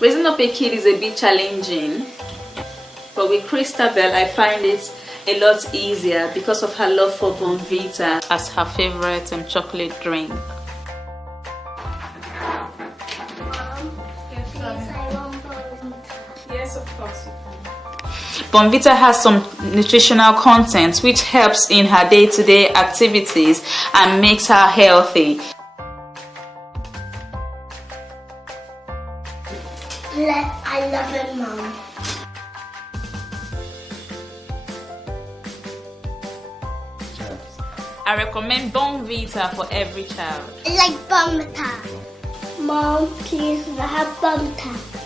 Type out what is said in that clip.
Raising up a kid is a bit challenging, but with Christabel I find it a lot easier because of her love for Bournvita as her favorite chocolate drink. Mom, please, I want Bournvita. Yes, of course you can. Bournvita has some nutritional content which helps in her day-to-day activities and makes her healthy. I love it, Mom. I recommend Bournvita for every child. I like Bournvita. Mom, please, I have Bournvita.